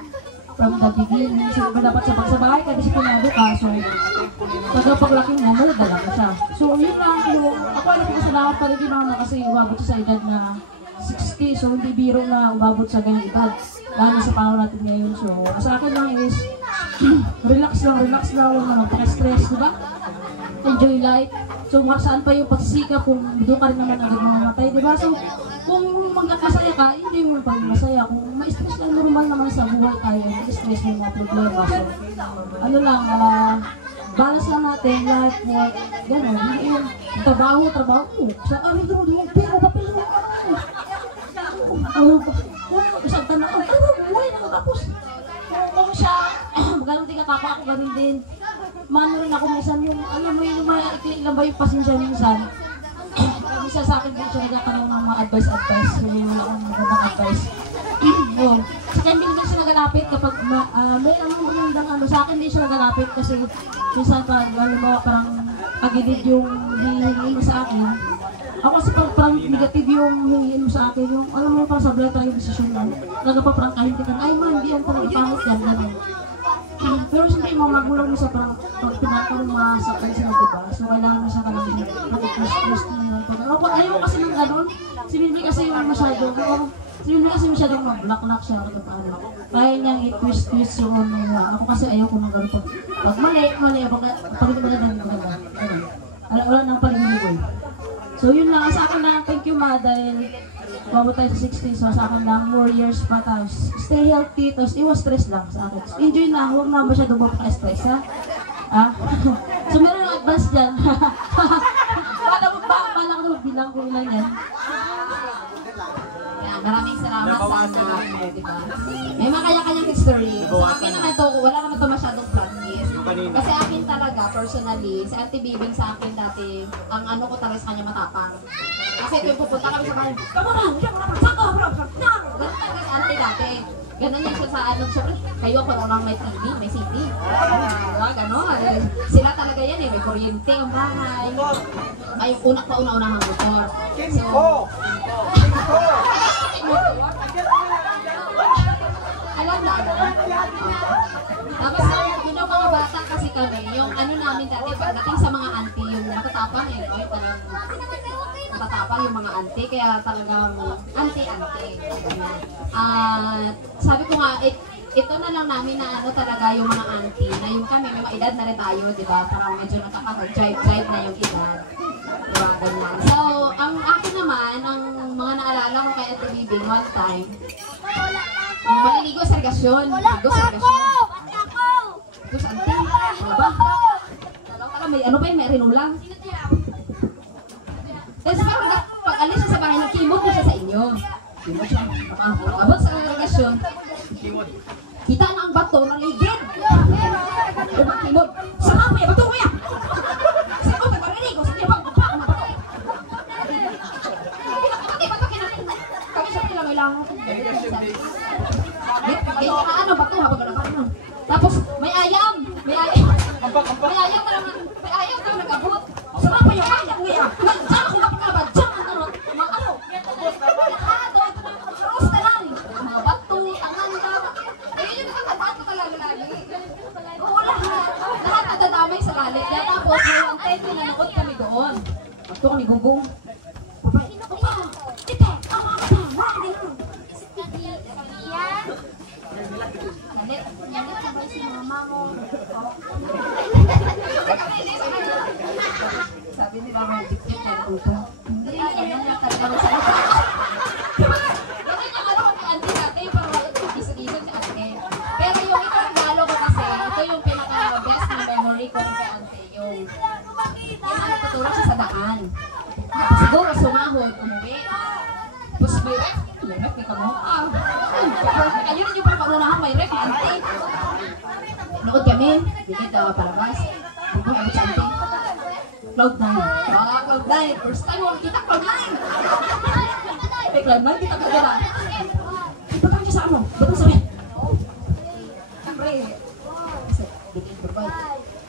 From the beginning, siguro dapat sa pagsabahay ka, disiplinado ka. So paglaking mo, dala ka siya. So yun lang, ako ay napakasalamat pa rin din mama kasi umabot sa edad na 60. So hindi biro na umabot sa ganyang edad. Lalo sa panahon natin ngayon. So sa akin lang is relax lang, huwag naman paka-stress, diba? Enjoy life. So saan pa yung pagsisikap kung doon ka rin naman agad mamamatay, diba? So kung magkakasaya ka, enjoy mo yung paging masaya. Kung ma-stress lang, normal naman sa buhay tayo, ma-stress mo yung mga problema. So ano lang, balance lang natin, life, work, gano'n. Hindi yung trabaho. Sa ano doon, pero kapil mo ka. Isang tanong, buhay na tapos. Kung siya, ganun din kakapa ako, ganun din. Mano rin ako minsan yung, alam mo yung ilan ba yung pasensya minsan. Minsan sa akin din siya nagkatanong ng mga advice. Hindi mo lang akong magandang advice. Sa akin din siya nagalapit kapag may magandang ano. Sa akin din siya nagalapit kasi minsan pag halimbawa parang pagilid yung hihingin mo sa akin. Ako kasi parang negative yung hihingin mo sa akin. Yung alam mo parang sablay tayo yung desisyon mo. Talaga pa parang kahit kita ay man, hindi yan parang ipangit yan. Ganun. Pero siyempre yung mga magulang mo sa parang pag pinakang masakay sila, diba? So kailangan mo sa kanang mag-twist na yun. Ayaw ko kasi ng gano'n. Si Bibi kasi yung masyadong, si Bibi kasi masyadong mag-black siya. Kaya niyang i-twist yung ano. Ako kasi ayaw ko ng gano'n. Pag mali, pag hindi maganda. Wala nang palimiligoy. So yun lang, sa akin lang, thank you ma, dahil bago tayo sa 60, so sa akin lang, more years pa, tapos stay healthy, tapos iwas stress lang sa akin. Enjoy na, huwag na masyadong mapaka-stress, ha? So meron yung advance dyan. Bala ka na magbilang kung ilan yan. Yan, maraming salamat sa ano, diba? May mga kanya-kanyang history. Sa akin naman ito, wala naman ito masyadong practice. Kasi akin talaga, personally, si Auntie Bibing sa akin dati, ang ano ko talaga sa kanya matapang. Kasi ito yung pupunta kami sa bahay, kamu na, sako, ganun talaga si Auntie dati. Ganon yun siya sa ano, syempre, kayo ako nung may TV, may CD. Diba, ganon. Sila talaga yan eh, may kuryente ang bahay. Ay, una-unahang motor. So, alam na. Tapos, yun yung mga bata kasi kami, yung ano namin dati, pagdating sa mga auntie, yung natatapang eh, no? Talagang natatapang yung mga auntie, kaya talagang auntie-auntie. Sabi ko nga, ito na lang namin na ano talaga yung mga auntie, na yung kami, may mga edad na rin tayo, di ba? Parang medyo nakaka-drive na yung edad. Diba, ganyan. So, ang akin naman, ang mga naalala ko kay Ate Bibing, one time, yung maliligo sa regasyon. Maliligo sa regasyon. Tapos, auntie, ano ba? Kala, may ano ba yun? May rinulang. Tapos, parang pag-alis siya sa bahay, nagkimot na siya sa inyo. Kimot siya. Abot sa regasyon. Kita na ang bato ng ligid. Diba, kimot. Sama mo yan, bato mo yan! Sige ko, nagparinig ko. Sige, bato ang bato. Bato kinanin. Kami siya lang lang. Ano ba ito? Habang gano'n pa. Tapos, may ayam. May ayam na naman. May ayam na nag-abot. Sama pa yung ayam niya. Diyan ako kapag diyan ang ano. Mga ano. Lahat. Cross na lang. Mga bato, tangan ka. Ayun yung nakakabato talaga lagi. Oo, lahat. Lahat nadadamay sa galit. Tapos, may ang tent pinanood kami doon. Bato kami gugong. Sabi nila mga dikdik yan uto. Hindi na yan talaga magsalita. Ganun yung ano kung auntie dati, parang isa-isa si auntie. Pero yung ikang ko kasi, ito yung pinaka-best na memory ko kay auntie. Yung nakatutulog siya sa daan. Siguro sumahod, umuwi. Tapos may ref, may kamo. Ayun yung parang paunahan, may ref, auntie. Nood kami, dito palabas. Dito kami sa auntie. Cloud9. Cloud9. First time mo kita Cloud9. May Cloud9, kita ka gala. Iba kami sa ano? Ba't ang sabi? Siyempre. Bitin ko ba?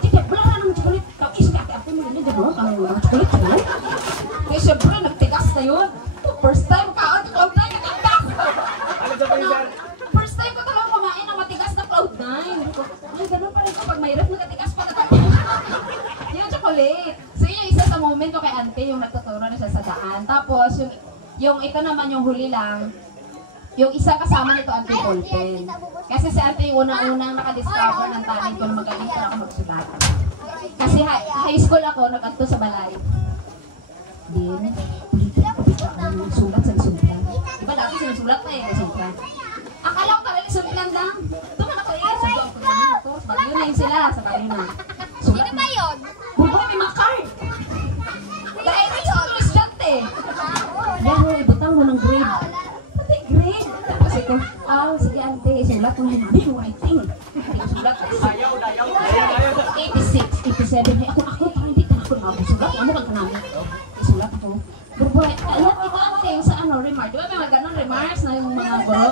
Sige, wala na ng chocolate. Isip ka, ako mo yun. Hindi mo lang ang chocolate. Kaya siyempre, nagtigas na yun. First time ka, Cloud9, nagtigas. First time ko talagang kumain ng matigas na Cloud9. Ay, ganun pa rin kapag may ref, nagtigas pa na yung chocolate. So yung isa sa moment ko kay auntie, yung nagtuturo na siya sa daan. Tapos yung ito naman yung huli lang, yung isa kasama nito auntie ballpen. Kasi si auntie yung unang nakadiscover ng talent ko na magaling pa ako magsulat. Kasi high school ako, nag-anto sa balay. Din, sulat sa lisulat. Diba dati sinusulat na lisulat. Akala ko talaga lisulat lang. Tuman ako sulat ko namin ito. Bagyo na yun sila sa bagyo na. Sino ba yun? Buboy, may mga card. Dahil may sa estudyante. Yaho, ibutang mo ng grade. Pati grade. Kasi ko, sige ante, sulat ko na namin yung writing. Sulat. 86, 87. Ako, parang hindi ka na ako sulat. Ano ka namin? Sulat ako. Buboy, alam ito ante, yung sa ano, remark. Di ba may mga ganun remarks na yung mga guro?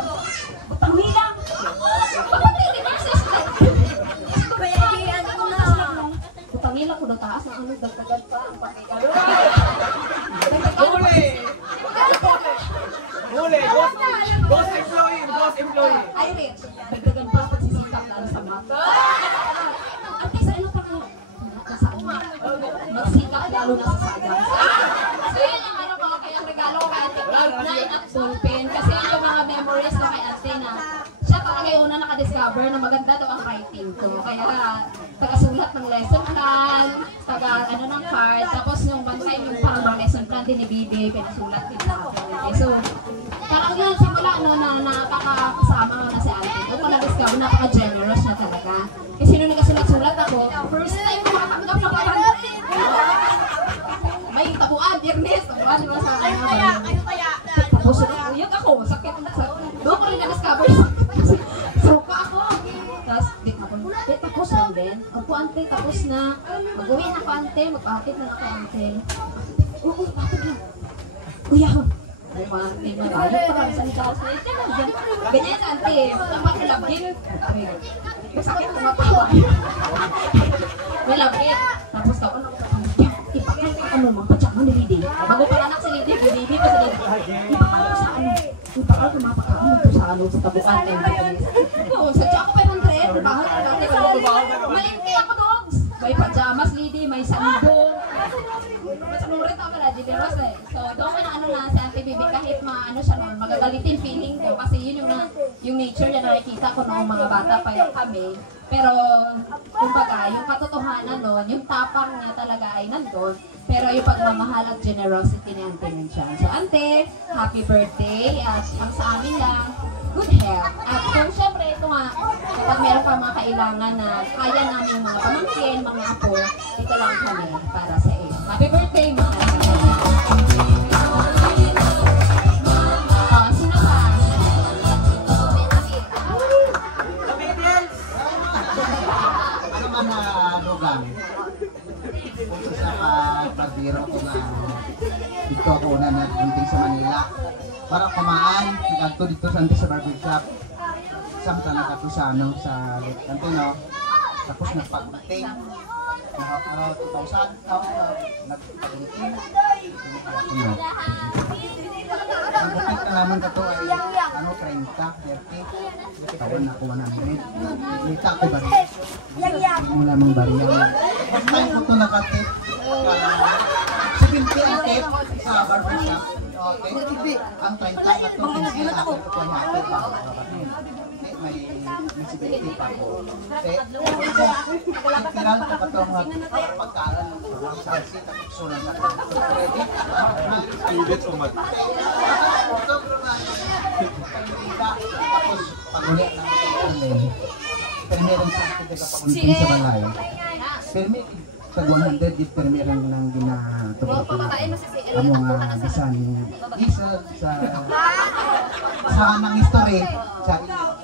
Butang nilang. Bakit yung remarks na sulat? Pangila ko daw taas na ano, dagdagan pa ang pakikalo. Huli! Huli! Boss employee! Ay, Rich, dagdagan pa pagsisikap lalo sa mata. Ate, sa ano ka ka? Magsikap lalo na sa sagang. So yun yung ano mga kayang regalo ko kay Ate Cloud9 at ballpen. Kasi yun yung mga memories ko kay Ate na siya talaga yung una nakadiscover na maganda daw ang writing ko. Kaya taga-sulat ng lesson plan, taga-ano ng card, tapos yung one time yung parang mga lesson plan din ni Bibi, pinasulat din sa akin. So, parang yun, simula no, na nakakasama na si Ate. Doon ko na-discover, napaka-generous na talaga. Kasi nung nagkasulat-sulat ako, first time ko makatanggap ng parang may tabuan, Biyernes, tabuan diba sa akin. Ano kaya? Tapos uyog ako, sakit na sa doon ko rin na-discover. Suka ako. Tapos, tapos lang din. Ako ante, tapos na. Mag-uwi na ako ante, magpakit na ako ante. Oo, bakit lang? Kuya, mga team na tayo, parang salita ko sa ganyan sa ante, dapat may labgit. Masakit ko matawa. May labgit. Tapos ako, ano, magpatsak mo ni Lidi. Bago pa anak si Lidi, Lidi pa si Lidi. Ipakal ko sa ano, ipakal ko mapakakam ito sa ano, sa tabukan. Oo, sadya ako 500, bahal ko dati ko. Malingki ako dogs. May pajamas Lidi, may sandong. Masanurit ako na, Jibiros eh. So, doon ko na ano na si Auntie Bibi, kahit ano siya noon, magagalitin feeling ko. Kasi yun yung nature niya nakikita ko noong mga bata pa yung kami. Pero, kumbaga, yung katotohanan noon, yung tapang niya talaga ay nandun. Pero yung pagmamahal at generosity ni Auntie nandiyan. So, Auntie, happy birthday. At ang sa amin lang, good health. At kung syempre, ito nga, kapag meron pa mga kailangan na kaya namin mga pamangkin, mga apo, ito lang kami para sa iyo. Happy birthday, mga sino pa? Ano man na lugang? Kung sa pagbiro ko na dito ako una nagpunting sa Manila. Para kumaan, nagagto dito sa barbershop. Samta nagagto sa ano, sa Antino. Tapos nagpagbating. Ano, 2,000 nagpagbating. Ang bukit na naman ka to ay ano, 30, 30. Tawon na ako 100. Lita ako ba rin? Hindi mo lamang bariya. First time ko ito nakatip. 70 ang tip sa barbershop. Okay. Ang 30 na ito, 15 ako ito po natin pa. May visibility pa po. Literal ko pa ito mga pagkalan ng salsi at sulan na ito. Students o mat? Tapos pag-ulit na ito. Pero meron sa akin nagkapakunting sa balay. Pero may pag 100 di pero meron lang ginatubot ang mga bisan isa sa anang history sa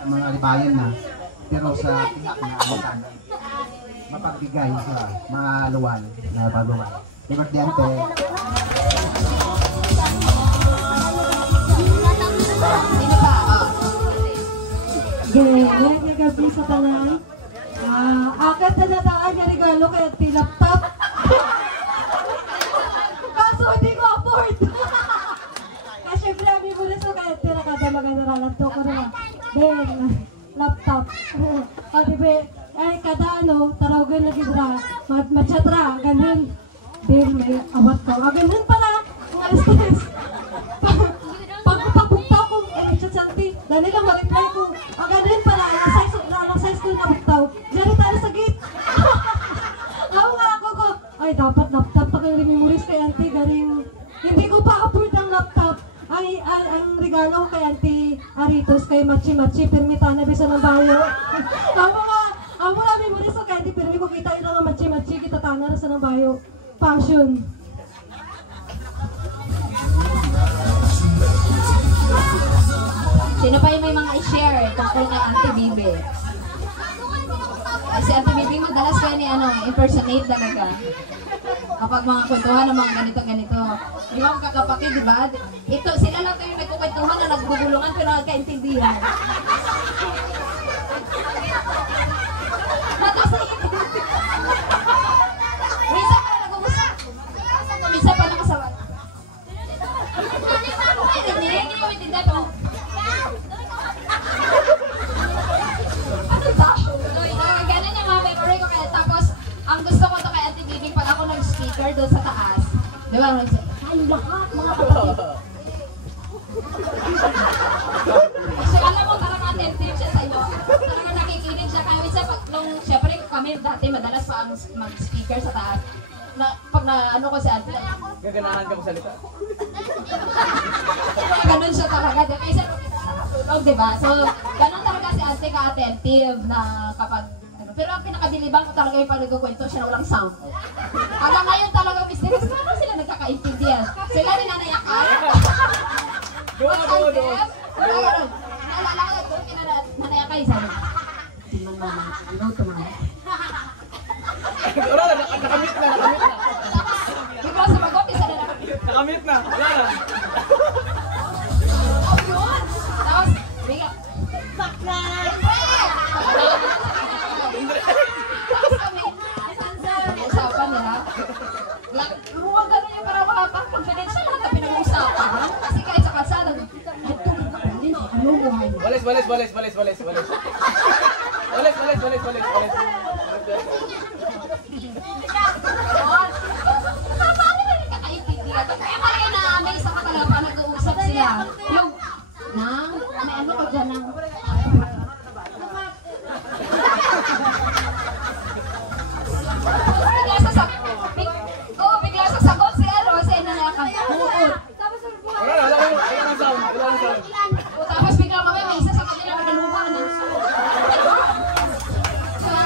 mga libayan na pero sa pihak na amutan mapagbigay sa mga luwal na baluan. Divertiente. Sino pa? Ganyan gabi sa tanan. Akit na nataan yung regalo kaya tilaptop. Kaso hindi ko afford. Kasi syempre kami muna so kaya tinakada magandaralan to ko na. Ben, laptop. O diba, ay kada ano, tarawagan lagi dra. Machatra, ganun. Ben, may awat ko. Ganun pala, ang alas-alas. Pagpapagpagpagpag ko, ay chat sa auntie. Dahil lang ma-reply ko. Ganun pala, alang size ko na buktaw. Diyan tayo sa gate. Ako nga ako ko. Ay, dapat laptop pa kayo memories kay auntie. Galing, hindi ko pa afford ang laptop. Ay, ang regalo ko kay auntie Aritos, kay Machi-Machi, permita na bisa ng bayo. Ako nga memories ko kay auntie, permi ko kita yun ang Machi-Machi, kita tana na sa ng bayo. Passion. Sino pa yung may mga i-share tungkol kay Auntie Bibi? Si Auntie Bibi madalas kaya ni impersonate talaga. Kapag mga kwentuhan ng mga ganito-ganito. Di ba ang kakapatid, di ba? Ito, sila lang ito yung nagkukwentuhan na nagbubulungan pero nagkaintindihan. Minsan pa na nag-uusap. Minsan pa nakasawat. Hindi mo intindihan po. Ano ba? Ganun yung mga memory ko kaya. Tapos, ang gusto ko to kay Auntie Bibi, pag ako nag-speaker doon sa taas, di ba? Tayo lahat, mga kapatid. So, alam mo, parang attentive siya sa'yo. Parang nakikinig siya. Kaya minsan, syempre kami dati madalas pa mag-speaker sa taas. Pag ano ko si Auntie, Gaganahan ka mo salita. ganun siya talaga. Kasi tulog, diba? So, ganun talaga si Auntie ka-attentive na kapag pero ang pinakadilibang ko talaga yung pag nagkukwento siya na walang sound. Hanggang ngayon talaga mysterious. Paano sila nagkakaintindihan? Sila rin nanayakay. Naalala ko doon nanayakay. Sabi, tingnan mo naman. Ano ito mga? Nakamit na. Tapos, bigla sumagot, isa na naman. Nakamit na. Wala na. Walis, walis, walis, walis, walis, walis. Walis, walis, walis, walis, walis. Kaya kaya na may isa ka talaga nag-uusap sila. Yung, may ano ka dyan ng... Bigla sasagot si ano, si Nanakan. Wala lang sound. Tapos bigla mamaya may isa sa kanila nagaluhan ng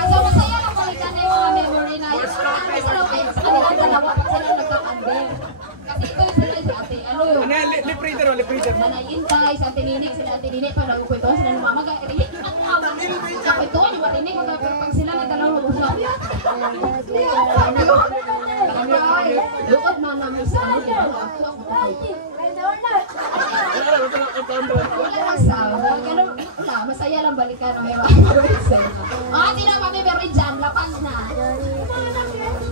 so masaya lang balikan na yung mga memory na yun. Kasi lang kayo sa kanila dalawa pag sila nagkakandem. Kasi ito yung sila si ate, ano yun? Ano yan? Lip reader o lip reader? Nanayintay, sa ate Ninik, sila ate Ninik, pag nagkukwento sila ng mama, rinig ang tawag. Ito, yung marinig, pero pag sila nagdalawa usap. Lukod na namin sa ano, diba? Wala, masaya lang balikan ng mga hindi na mami-memory dyan, lapas na.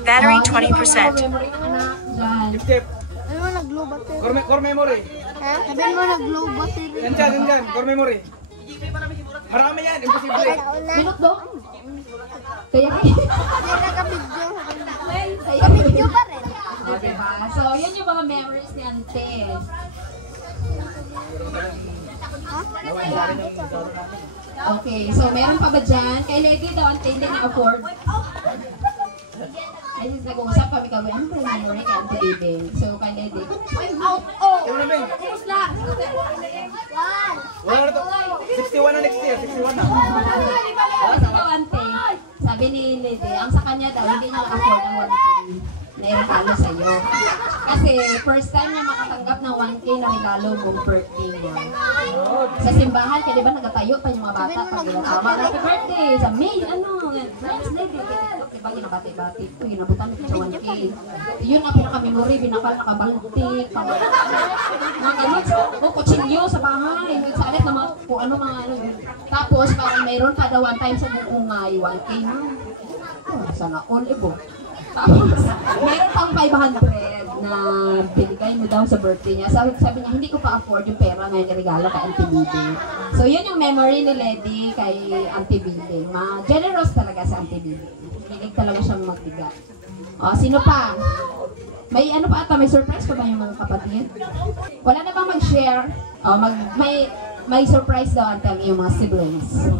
Battery 20%. Memory ng anak dyan. Tip. Ano mo nag-low battery? Core memory. Ha? Sabi mo nag-low battery. Yan dyan. Core memory. Marami yan. Imposible. Minute do? Kaya Nagka-video. Nagka-video pa rin. diba? So, yun yung mga memories ni Ante. Okay, so meron pa ba dyan? Kay Lady daw, Ante, hindi na-afford. Ay, nag-uusap kami kami, ano ba yung memory kay Ante Baby? So, kay Lady, Una ba? Wala na to. 61 na next year. 61 na. kasi daw, Ante, sabi ni Lady, ang sa kanya daw, hindi niya afford ang 1K na iregalo sa'yo. Kasi first time niya makatanggap ng 1K na regalo mong birthday niya. Sa simbahan, kaya diba nagatayo pa yung mga bata pag ginatawa. Happy birthday! Sa May, Friends Day, diba ginabati-bati ito, ginabutan ito sa 1K. Yun ang pinaka-memory, binakal nakabaltik, mga ganun, kutsinyo sa bahay, nagsalit na mga, kung ano mga ano. Tapos parang mayroon kada one time sa bukungay, 1K na. Sana all ibo. Tapos, meron pang 500 na binigay mo daw sa birthday niya. Sabi niya, hindi ko pa afford yung pera na yung regalo kay Auntie Bibi. So, yun yung memory ni Lady kay Auntie Bibi. Generous talaga sa Auntie Bibi. Hilig talaga siyang magbigay. O, sino pa? May ano pa ata, may surprise pa ba yung mga kapatid? Wala na bang mag-share? O, may surprise daw ata yung mga siblings.